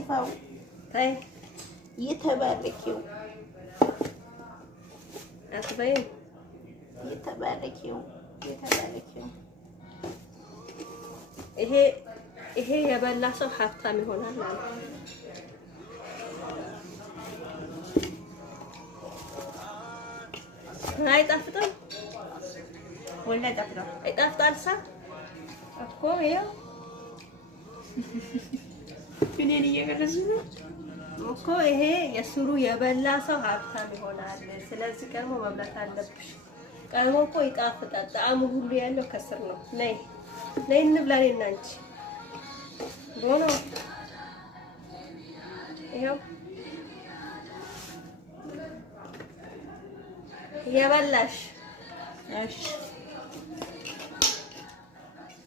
ሲፋው ታይ የተባረኪው አትበይ የተባረኪው ይሄ የበላ ሰው ሀብታም ይሆናል ማለት ነው። አይጣፍጥም ወላ ጣፍጣ አይጣፍጣል እኮ ይኸው እኔን እየቀረጽ ነው እኮ ይሄ የስሩ የበላ ሰው ሀብታም ይሆናል። ስለዚህ ቀድሞ መብላት አለብሽ። ቀድሞ እኮ ይጣፍጣል። ጣዕሙ ሁሉ ያለው ከስር ነው። ነይ እንብላ እኔና አንቺ ቦኖ ይኸው የበላሽ እሺ